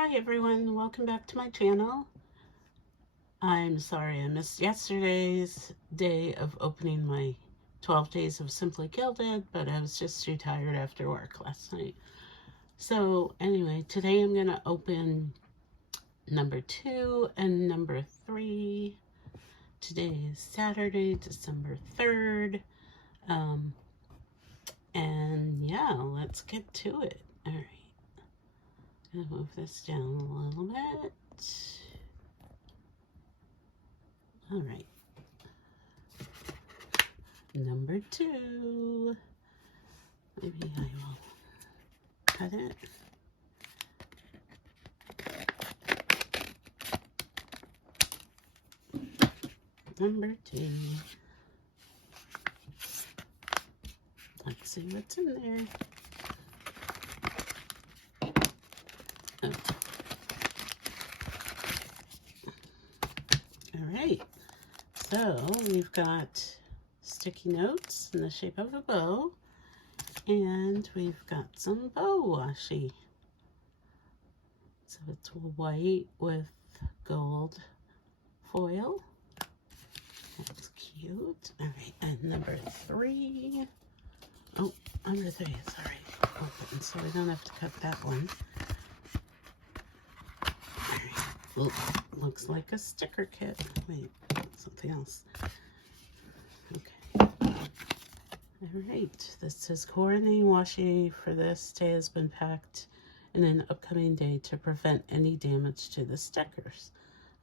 Hi everyone, welcome back to my channel. I'm sorry I missed yesterday's day of opening my 12 days of Simply Gilded, but I was just too tired after work last night. So anyway, today I'm going to open number 2 and number 3. Today is Saturday, December 3rd. And yeah, let's get to it. All right. I'm gonna move this down a little bit. All right. Number 2. Maybe I will cut it. Number 2. Let's see what's in there. Oh. Alright, so we've got sticky notes in the shape of a bow, and we've got some bow washi. So it's white with gold foil. That's cute. Alright, and number 3. Oh, number 3, sorry. Open, so we don't have to cut that one. Alright, looks like a sticker kit. Wait, something else. Okay. Alright, this says coordinating washi for this day has been packed in an upcoming day to prevent any damage to the stickers.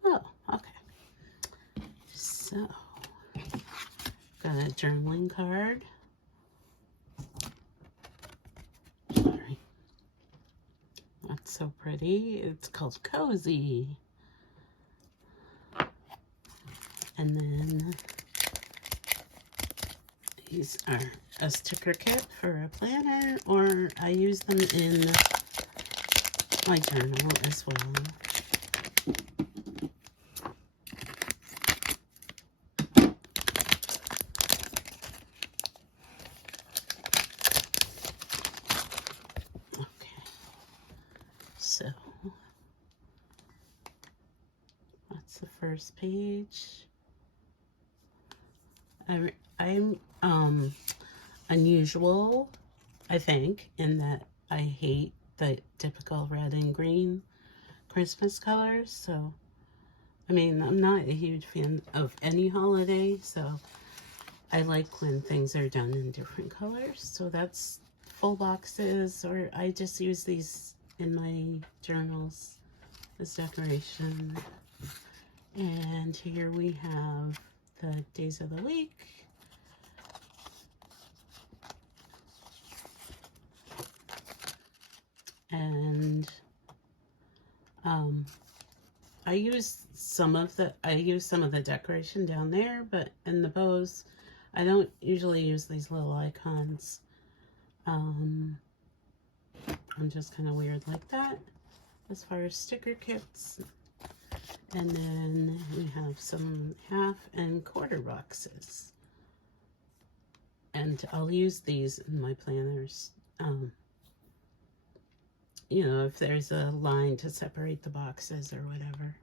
Oh, okay. So, got a journaling card. Sorry. That's so pretty. It's called Cozy. And then these are a sticker kit for a planner, or I use them in my journal as well. Okay, so that's the first page. I'm unusual, I think, in that I hate the typical red and green Christmas colors. So, I mean, I'm not a huge fan of any holiday, so I like when things are done in different colors. So that's full boxes, or I just use these in my journals as decoration. And here we have the days of the week. And I use some of the decoration down there, but in the bows, I don't usually use these little icons. I'm just kind of weird like that as far as sticker kits. And then we have some half and quarter boxes. And I'll use these in my planners. You know, if there's a line to separate the boxes or whatever.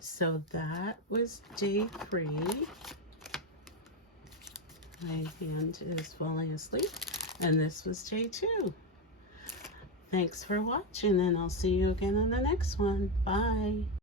So that was day 3. My hand is falling asleep. And this was day 2. Thanks for watching, and I'll see you again in the next one. Bye.